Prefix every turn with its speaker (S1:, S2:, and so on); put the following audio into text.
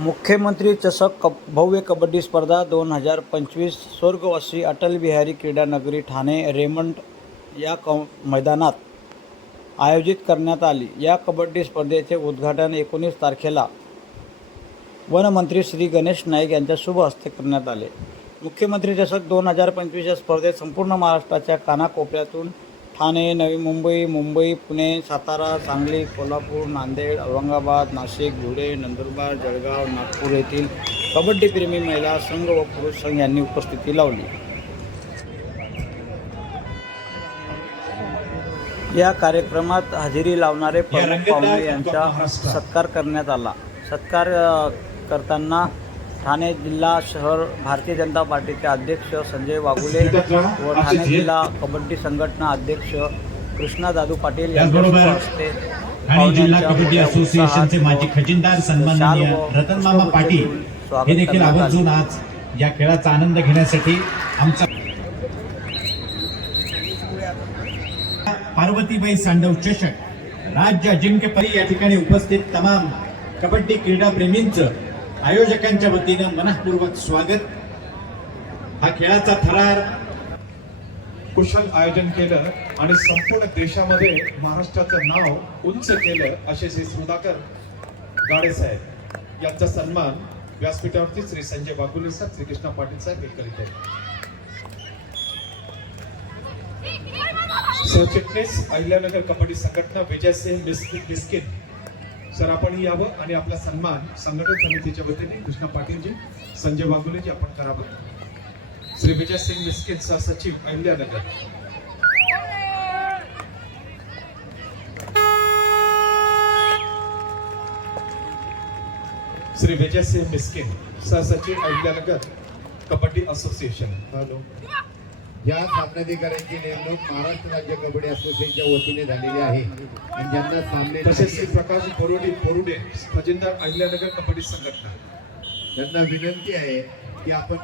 S1: मुख्यमंत्री चषक कप भव्य कबड्डी स्पर्धा दोन हजार पंचवीस स्वर्गवासी अटल बिहारी क्रीडानगरी ठाणे रेमंड या क मैदानात आयोजित करण्यात आली. या कबड्डी स्पर्धेचे उद्घाटन एकोणीस तारखेला वनमंत्री श्री गणेश नाईक यांच्या शुभ हस्ते करण्यात आले. मुख्यमंत्री चषक दोन हजार पंचवीस या स्पर्धेत संपूर्ण महाराष्ट्राच्या कानाकोपऱ्यातून ठाणे नवी मुंबई मुंबई पुणे सातारा सांगली कोल्हापूर नांदेड औरंगाबाद नाशिक धुळे नंदुरबार जळगाव नागपूर येथील कबड्डीप्रेमी महिला संघ व पुरुष संघ यांनी उपस्थिती लावली. या कार्यक्रमात हजेरी लावणारे प्रमुख पाहुणे यांचा सत्कार करण्यात आला. सत्कार करताना ठाणे जिल्हा शहर भारतीय जनता पार्टीचे अध्यक्ष संजय वाघुले व ठाणे जिल्हा कबड्डी संघटना अध्यक्ष कृष्णा दादू पाटील यांच्या हस्ते
S2: ठाणे जिल्हा कबड्डी असोसिएशनचे माजी खजिनदार सन्माननीय रतनमामा पाटील हे देखील. आवर्जून आज या खेळाचा आनंद घेण्यासाठी आमचा पार्वतीबाई सांडव चषक राज्य अजिंक्यपदी या ठिकाणी उपस्थित तमाम कबड्डी क्रीडा प्रेमींचं आयोजकांच्या वतीनं मनपूर्वक स्वागत. हा खेळाचा थरार.
S3: कुशल आयोजन केलं आणि संपूर्ण देशामध्ये महाराष्ट्राचं नाव उंच केलं असे श्री सुधाकर गाडे साहेब यांचा सन्मान व्यासपीठावरती श्री संजय बागुले साहेब श्री कृष्णा पाटील साहेब हे करीत आहेत. सरचिटणीस अहिल्यानगर कबड्डी संघटना Vijay Singh biscuit biscuit sir आपण यावं आणि आपला सन्मान संघटन समितीच्या वतीने कृष्णा पाटीलजी संजय वाघुलेजी आपण करावं. श्री विजय सिंग मिस्किन सचिव अहिल्यानगर. श्री विजय सिंह मिस्किन सहसचिव अहिल्यानगर कबड्डी असोसिएशन. हॅलो.
S4: या सामनाधिकाऱ्यांची नेमणूक महाराष्ट्र राज्य कबड्डी असोसिएशनच्या वतीने झालेली आहे. आणि ज्यांना सामने
S3: तसेच श्री प्रकाश बोरुडे बोरुडे खजिनदार अहिल्यानगर कबड्डी संघटना.
S4: त्यांना विनंती आहे की आपण